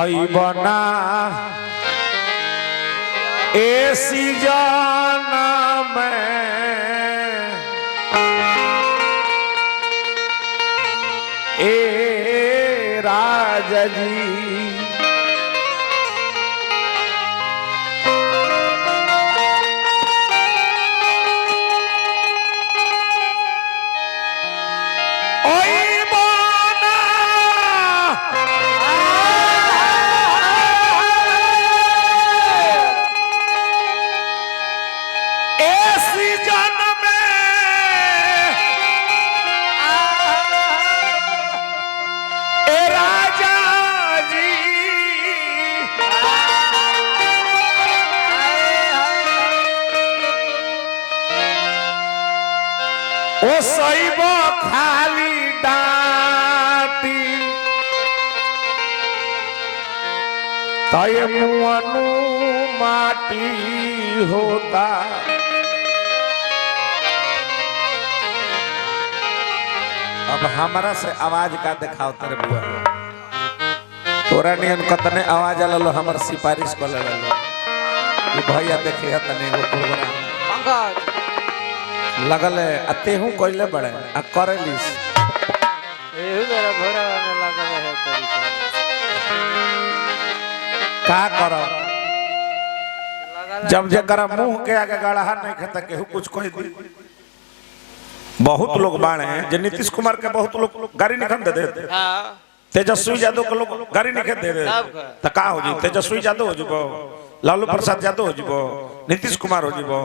अइबना ऐसी जाना में ए राजा जी ओ सैबो खाली डाटी तय मुअनु माटी होता अब हमारा से आवाज का दिखाओ तेरे बुआ तोरा नियन कतने आवाज आलो हमर सिफारिश कर ले ये भैया देखे तने वो प्रोग्राम पंकज लगल है अते हूं कोइले बड़े आ करेलिस एहू मेरा भोरा में लगल है तरीका का करो जब जकरा मुंह के आगे गड़हा नहीं खाता केहू कुछ कह दी बहुत लोग बाणे हैं जे नीतीश कुमार के बहुत लोग गाड़ी निकल दे दे हां तेजस्वी यादव के लोग गाड़ी निकल दे दे त का हो जी तेजस्वी यादव हो जबो लालू प्रसाद यादव हो जबो नीतीश कुमार हो जबो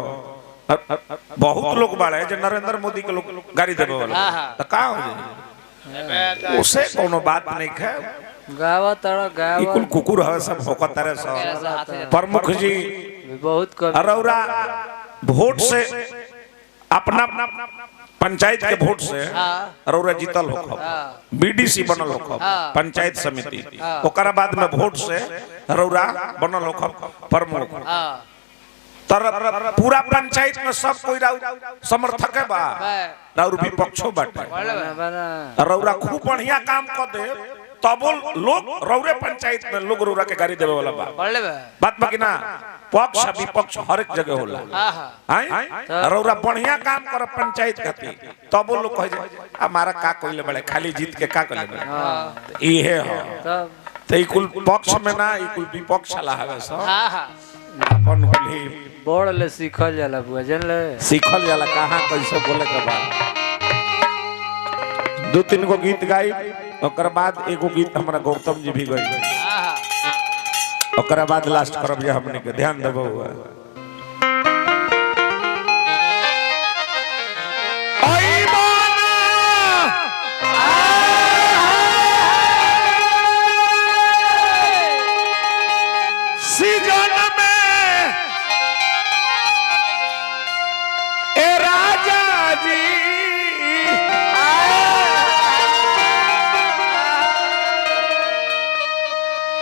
बहुत लोग बाड़े जो नरेंद्र मोदी के लोग गाड़ी देवे वाला तो का हो जाए उसे कोनो बात नहीं है गावा तड़ा गावा कुल कुकुर हवे सब भौंकत रहे सब प्रमुख जी बहुत कम अरौरा वोट से अपना पंचायत के वोट से अरौरा जीतल हो बीडीसी बनल हो पंचायत समिति ओकरा बाद में वोट से अरौरा बनल हो प्रमुख पूरा पंचायत में सब कोई समर्थक है बा राउर विपक्षो बाटे रौरा खूब बढ़िया काम कर दे तब लोग रौरे पंचायत में लोग रौरा के गाड़ी देवे वाला बा बात बाकी ना पक्ष विपक्ष हर एक जगह होला हां रौरा बढ़िया काम कर पंचायत खातिर तब लोग कह जे हमारा का कोइले बड़े खाली जीत के का कोइले बड़े इहे हो त कुल पक्ष में ना कुल विपक्ष ला हवे सब हां अपन होली बोर्ड ले सीखल जाला बुआ जन ले सीखल जाला कहां कैसे बोले के बाद दो तीन गो गीत गाई ओकर बाद एगो गीत हमरा गौतम जी भी गई ओकर बाद लास्ट करब जे हमने के ध्यान देबो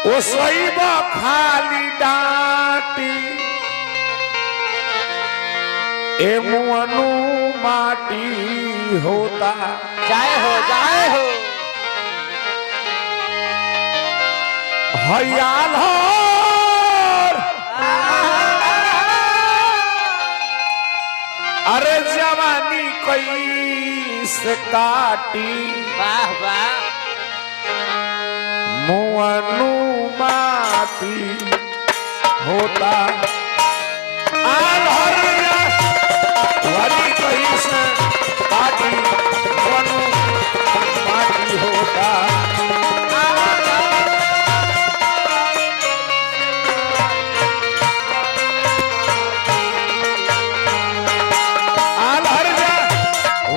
ओ सैबा खाली डाटी ए मुअनु माटी होता जाए हो हयाल हो अरे जवानी कैसे काटी वाह वाह मुअनु माटी होता वाली कैसे काटी मुअनु माटी होता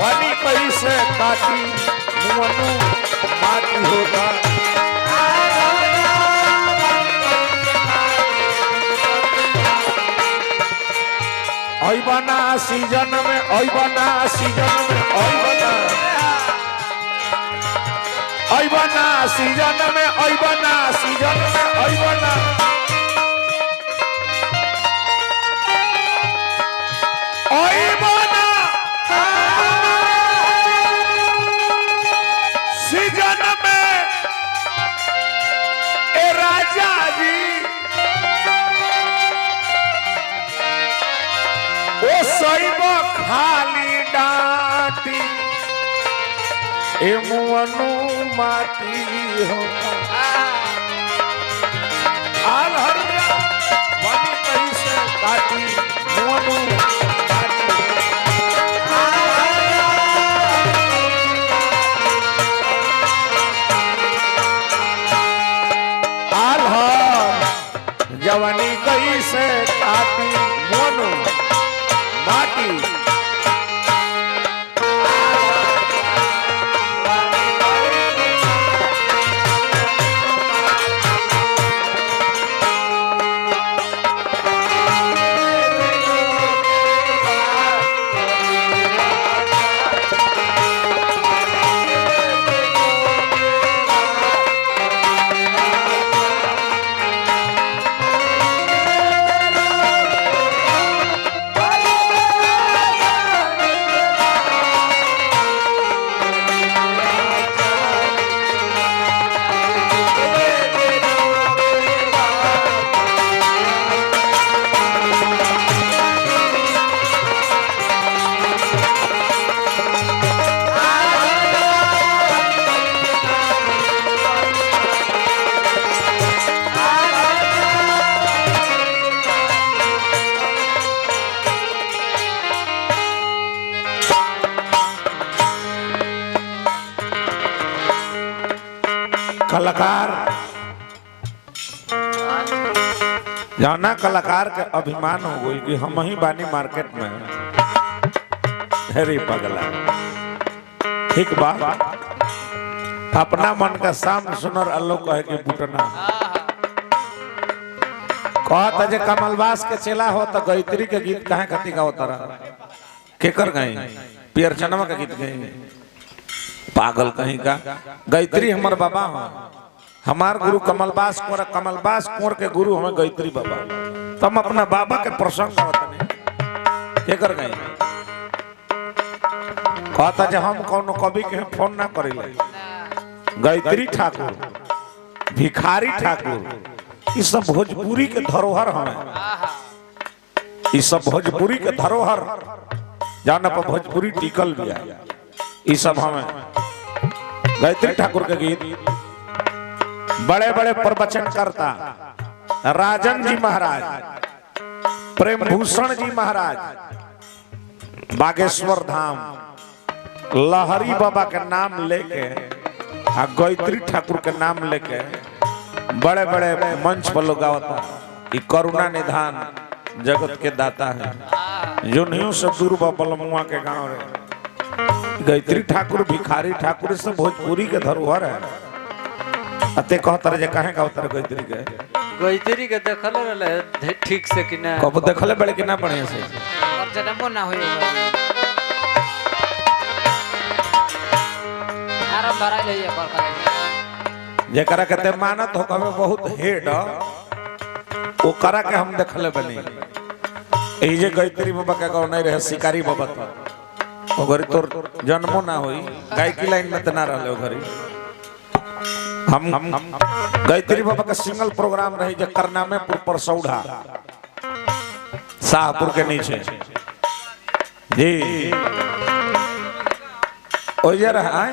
वाली कैसे काटी मुअनु माटी होता अइबना सीजन में अइबना सीजन में अइबना सीजन में अइबना सीजन में अइबना अइबना सीजन में ए राज राजा जी ओ सैब खाली डांटी ए मुअनु माटी हो आल हरिया वानी कहीं से काटी मुअनु माटी आल जवानी कहीं से काटी मुअनु माटी कलाकार जाना कलाकार के अभिमान हो गई कि हम ही बानी मार्केट में हेरी पगला ठीक बा अपना मन का साम सुनर अल्लो कहे के बुटना कहता जे कमलवास के चेला हो तो गायत्री के गीत कहे खती गाओ तारा केकर गई पियर चनवा के गीत गई पागल कहीं का गायत्री हमार बाबा हो हमार गुरु कमलबास कुंवर के गुरु हमें गायत्री बाबा तम अपना बाबा के प्रसंग के कर गए कहता जे हम कौन कवि के फोन ना करेले गायत्री ठाकुर भिखारी ठाकुर ये सब भोजपुरी के धरोहर हमें ये सब भोजपुरी के धरोहर जाना पर भोजपुरी टिकल भी है ये सब हमें गायत्री ठाकुर के गीत बड़े बड़े प्रवचन करता राजन जी महाराज प्रेम भूषण जी महाराज बागेश्वर धाम लहरी बाबा के नाम लेके आ गायत्री ठाकुर के नाम लेके बड़े बड़े मंच पर लोग आवता कि करुणा निधान जगत के दाता है जो नहीं से दूर बलमुआ के गांव रे गायत्री ठाकुर भिखारी ठाकुर सब भोजपुरी के धरोहर है अते कहतर जे काहे गावतर गायत्री के देखल रहले ठीक से कि ना कब देखले बड़े कि ना बढ़िया से और जन्मो ना होई आराम भरा जाइए पर करे जेकरा कहते मानत हो कबे बहुत हेड ओ करा के हम देखले बनी ए जे गायत्री बाबा के गाँव नहीं रहे शिकारी बाबा तो ओगरी तोर जन्मो ना होई गायकी लाइन में त ना रहले ओगरी हम गायत्री बाबा का सिंगल प्रोग्राम रही जो करनामेपुर परसौढ़ा शाहपुर के नीचे जी ओजे रहा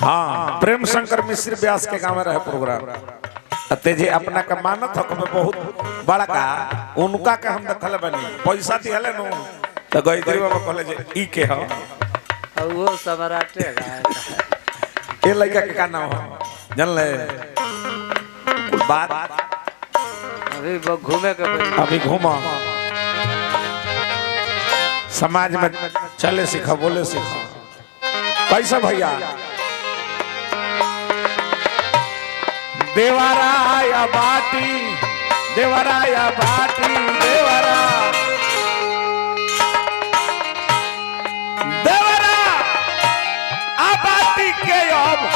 हाँ प्रेम शंकर मिश्र व्यास के गाँव में रहे प्रोग्राम अते जे अपना का मानत हो कबे बहुत बड़ा का उनका के हम देखल बनी पैसा दिहले नो तो गायत्री बाबा कहले जे ई के हो वो समराटे ये लड़का के का नाम हो जन ले कुछ बात अभी घूमे के अभी घूमा समाज में चले सीखा बोले सीखा कैसा भैया देवराया बाटी देवराया बाटी देवरा देवरा आबाटी के अब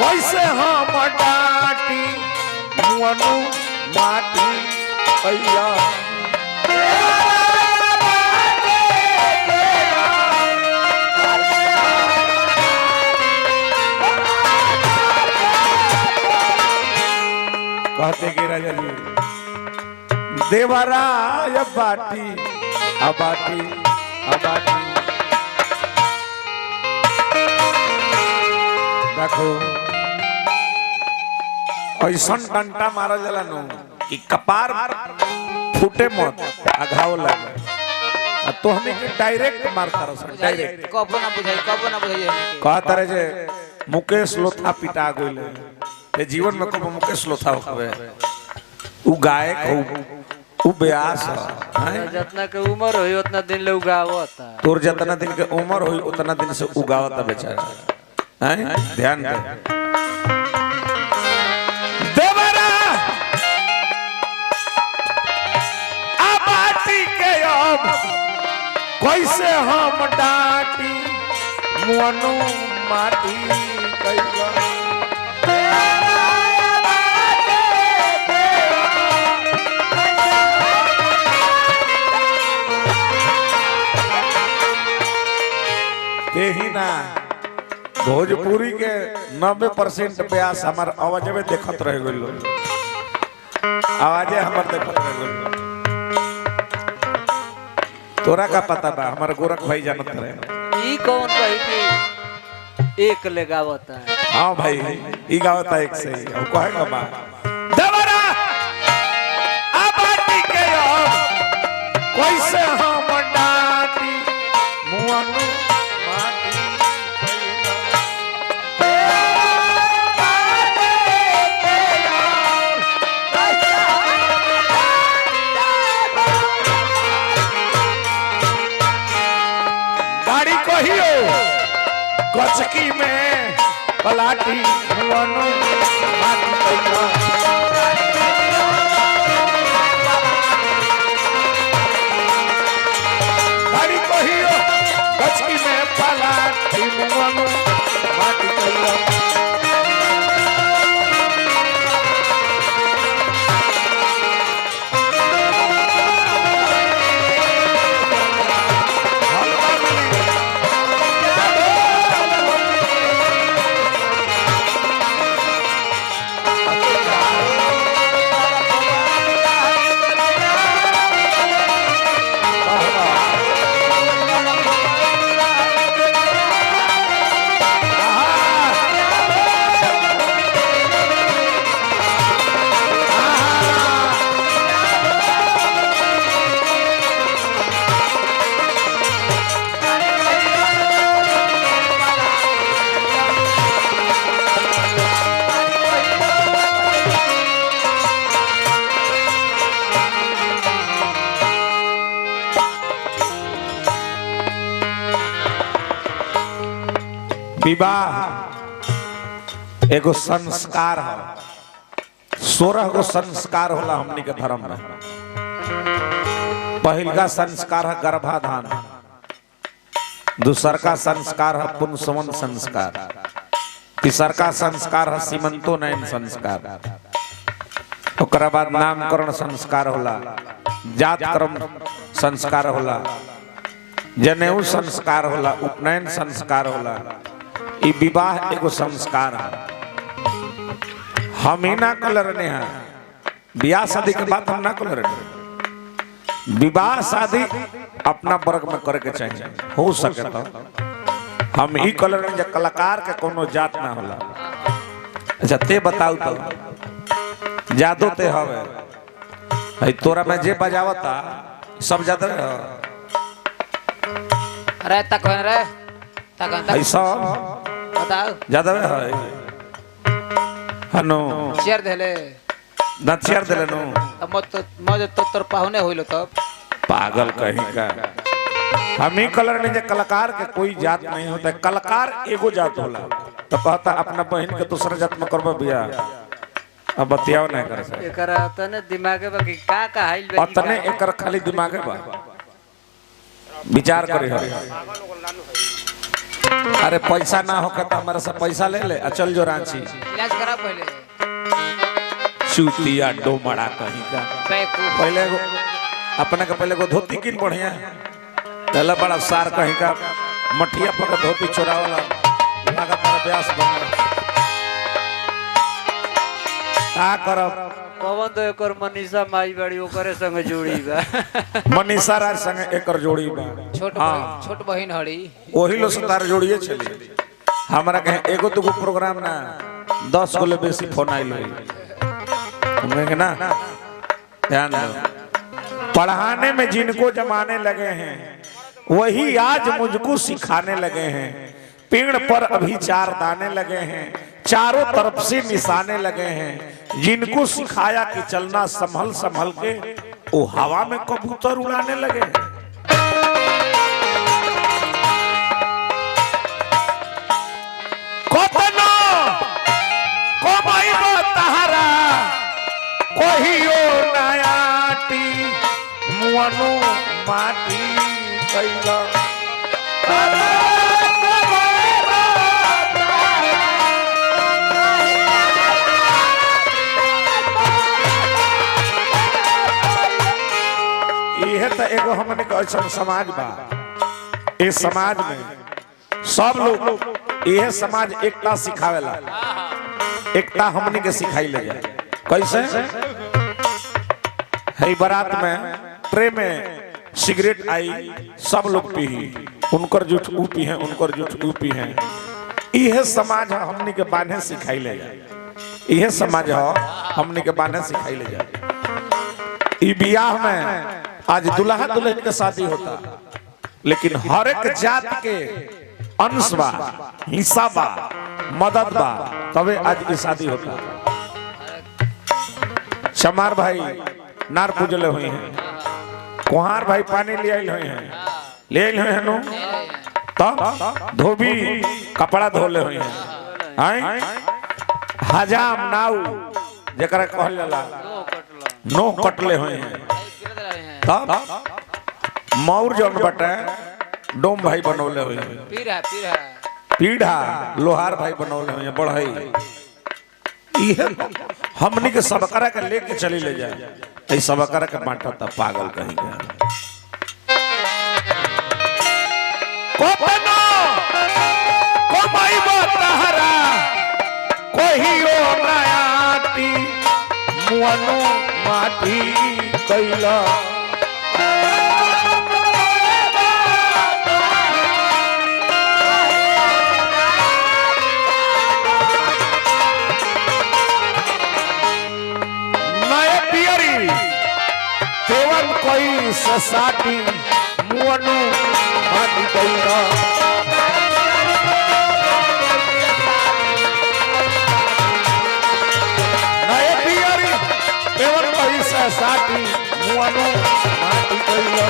कैसे हम डाटी मुअनु माटी भैया कहते कि राजा जी देवरा अबाटी अबाटी अबाटी देखो ऐसा डंटा मारा जला नो कि कपार फूटे मत आघाव लगे तो हमें के डायरेक्ट मारता रहा डायरेक्ट कब ना बुझाई कहता रहे जे मुकेश लोथा पिटा गइले ते जीवन में कब मुकेश लोथा होवे उ गायक हो उ ब्यास है जितना के उम्र होई उतना दिन ले उगावता तोर जितना दिन के उम्र होई उतना दिन से उगावता बेचारा हैं ध्यान दे देवरा आबाटी के अब कैसे हम डांटी मुअनु माटी कैला यही ना भोजपुरी के 90% ब्यास हमार आवाज में देखत रह गइल आवाजे हमर देखत रह गइल तोरा का पता बा हमार गोरख भाई जानत रहे ई कौन कही कि एक ले गावता है हां भाई ई गावता एक से अब कहेगा बा देवरा आबाटी के कैसे हम डाटी मुअनु गचकी में पलाटी मुअनु माटी कैला गाड़ी कहियो गचकी में पलाटी मुअनु माटी कैला विवाह एगो संस्कार है 16 गो संस्कार होला हमनी के धर्म में पहिल का संस्कार है गर्भाधान दूसर का संस्कार है पुंसवन संस्कार तीसर का संस्कार है सीमंतोनयन संस्कार ओकरा बाद नामकरण संस्कार होला जातकर्म संस्कार होला जनेऊ संस्कार होला उपनयन संस्कार होला ई विवाह एगो संस्कार है हम ही ना कलरने हैं ब्याह शादी के बाद हम ना कलरने विवाह शादी अपना वर्ग में करे के चाहिए हो सके तो हम ही कलरने जो कलाकार के कोनो जात ना होला अच्छा ते बताऊ तो जादू ते हवे भाई तोरा में जे बजावता सब जादू अरे तक रे तक ऐसा बताओ ज्यादा है हनो चेयर देले ना चेयर देले नो अब मत तो तोर पाहुने होइलो तब पागल कहीं का हम ही कलर ने जे कलाकार के कोई जात नहीं होता कलाकार एगो जात होला तो कहता अपना बहन के दूसरा जात में करबा बियाह अब बतियाओ नहीं कर सकते एकरा तने दिमागे बा कि का हाइल बा अतने एकर खाली दिमागे बा विचार करे हो अरे पैसा ना हो तो हमारा से पैसा ले ले चल जो रांची इलाज करा पहले चूतिया डोमड़ा कहीं का पहले अपने का पहले को धोती किन बढ़िया पहला बड़ा सार कहीं का मठिया पर धोती चोरा वाला लगातार ब्यास बना का करब पवन तो एकर मनीषा माई बड़ी ओकरे संग जोड़ी बा मनीषा राज संग एकर जोड़ी बा छोट बहिन हड़ी वही लो सतार जोड़िए चली हमरा कहे एगो दुगो प्रोग्राम ना 10 गो ले बेसी फोन आइल है ना ध्यान दो पढ़ाने में जिनको जमाने लगे हैं वही आज मुझको सिखाने लगे हैं पेड़ पर अभी 4 दाने लगे हैं चारों तरफ से निशाने लगे हैं जिनको सिखाया कि चलना संभल संभल के वो हवा में कबूतर उड़ाने लगे हैं कोहियो नयाटी मुअनो माटी कैला यह तो एगो हमने के समाज बा इस समाज में सब लोग यह समाज एकता सिखावेला एकता हमने के सिखाई ले जाए कैसे है बारात में ट्रे में सिगरेट आई सब लोग पी उनकर जुट ऊ पी है उनकर जुट ऊ पी है यह समाज हमने के बांधे सिखाई ले जाए यह समाज हमने के बांधे सिखाई ले जाए ब्याह में आज दुल्हा दुल्हन के शादी होता लेकिन हर एक जात के अंश बा हिस्सा बा मदद बा तबे आज की शादी होता चमार भाई नार पूजले हुए हैं कुहार भाई पानी ले आए हुए हैं नो तब धोबी कपड़ा धोले हुए हैं हजाम नाउ जकरा कहल जाला नो कटले हुए हैं तब मौर जौन बटे डोम भाई बनौले हुए हैं पीढ़ा लोहार भाई बनौले हुए हैं बढ़ई हमनी के सबकरा के लेके चली ले जाए ऐ सबकरा के बांटा था पागल कहीं मुअनो माटी कैला कोई ससाटी मुअनो माटी कैला नए पियरी केवल कोई ससाटी मुअनो माटी कैला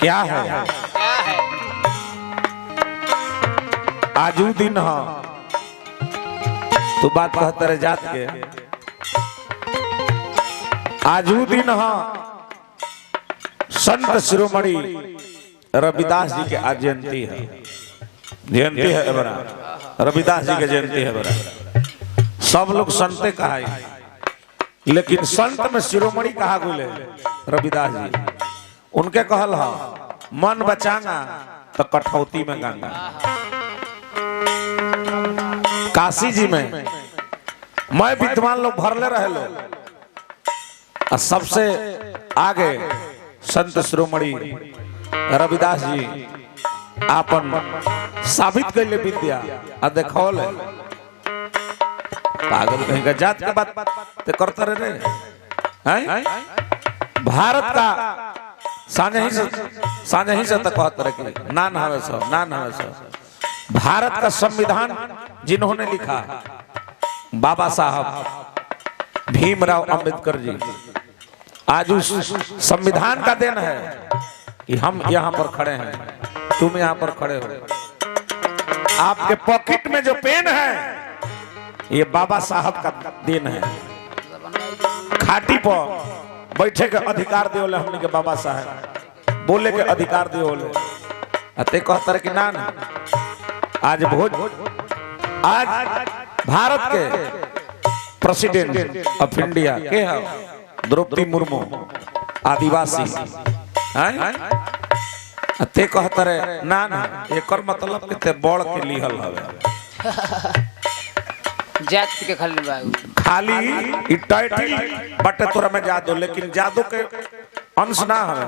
क्या है आजू दिन तू बात कहते रह जात के आजू दिन संत शिरोमणि रविदास जी के आज जयंती है बरा रविदास जी के जयंती है बरा सब लोग संते कहा लेकिन संत में शिरोमणि कहा गुले रविदास जी उनके कहल मन बचाना तो कठौती में गंगा काशी जी में मैं विद्वान लोग भरले रहे लो सबसे आगे संत शिरोमणि रविदास जी आपन साबित कैले विद्या आ देखौल पागल कहीं का जात के बात ते करते रहे हैं भारत का साझे ही से तक कहते रहे ना हवे सो भारत का संविधान जिन्होंने लिखा बाबा साहब भीमराव अंबेडकर जी आज उस संविधान का देन है कि हम यहाँ पर खड़े हैं, तुम यहाँ पर खड़े हो। आपके पॉकेट में जो पेन है ये बाबा साहब का देन है। खाटी पर बैठे के अधिकार दियोले हमने के बाबा साहब, बोले के अधिकार दियोले अते कहतर कि ना आज भारत के प्रेसिडेंट ऑफ इंडिया के है द्रौपदी मुर्मू आदिवासी हैं ते कहतर ना एकर मतलब के ते बड़ के लिहल हवे जात के खाली ई टाइटल बटे तोरा में जादू, लेकिन जादू के अंश ना हवे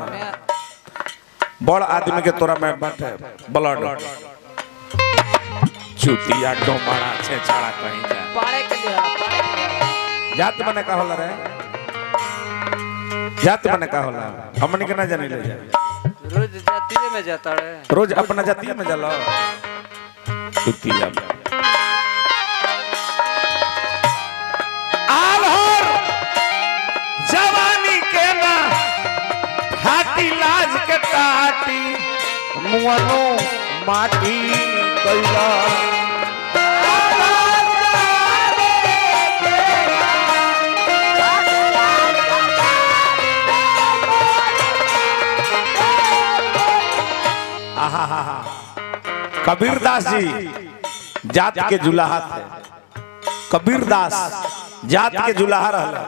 बड़ आदमी के तोरा में बटे ब्लड चूतिया डोमाड़ा छे छाड़ा कहीं जा पाड़े के लिए जात मने का होला रे जात मने का होला हमनी के ना जाने ले जा रोज जाति में जाता है रोज अपना जाति में जाला चूतिया आलहर जवानी के ना हाथी लाज के काटी मुअनो माटी कैला कबीरदास जी जात के जुलाहा थे। कबीरदास जात के जुलाहा रहला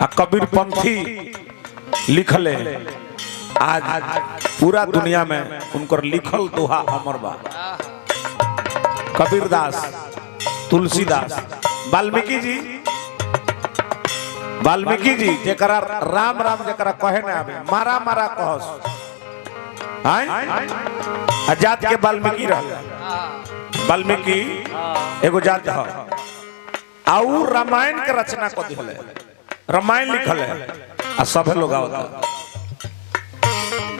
आ कबीर पंथी लिखले आज पूरा दुनिया में उनकर लिखल दोहा अमर बा। कबीरदास, तुलसीदास, वाल्मीकि जी जेकरा राम राम जेकरा कहे ना आवे मारा मारा कहस जात के वाल्मीकि रहला। वाल्मीकि एगो जात है और रामायण के रचना को दिले, रामायण लिखल है आ सब लोग आवता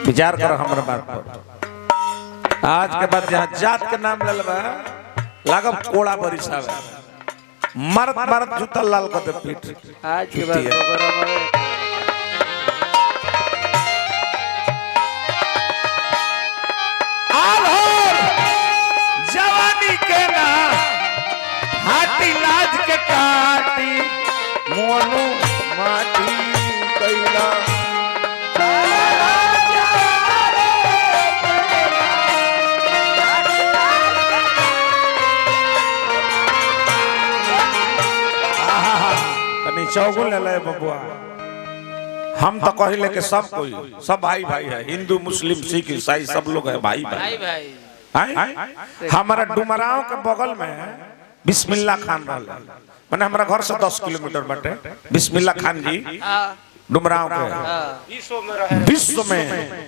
विचार करो हमरा बात पर। आज के बाद जहां जात के नाम ले लेबा लागब कोड़ा बरिसावे मरत मरत जूता लाल कर दे पीठ। आज के बाद जवानी के ना हाथी लाज के काटी मोनू माटी कैला चौगुन ले ले बबुआ। हम तो कहिले के सब कोई सब भाई भाई है, हिंदू मुस्लिम सिख ईसाई सब लोग है भाई भाई भाई। हमारा डुमराव के बगल में बिस्मिल्लाह खान रहला, माने हमारा घर से 10 किलोमीटर बाटे। बिस्मिल्लाह खान जी डुमराव के विश्व में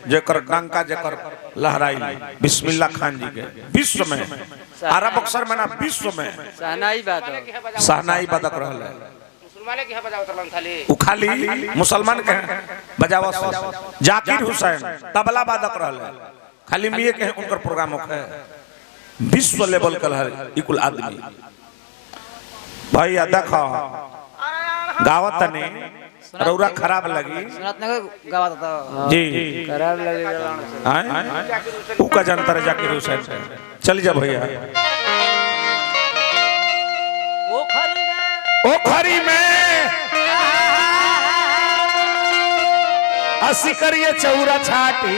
जेकर डंका जेकर लहराई बिस्मिल्लाह खान जी के विश्व में अरब अक्सर में ना विश्व में सहनाई बादक रहला। खाली मुसलमान के बजावा जाकिर हुसैन तबला बादक रहले, खाली मिये के उनकर प्रोग्राम होखे विश्व लेवल का है इकुल आदमी। भैया देखो गावत ने रौरा खराब लगी जी खराब लगेगा ऊ का जानता है जाकिर हुसैन से। चल जा भैया ओखरी में असी करिए चौरा छाटी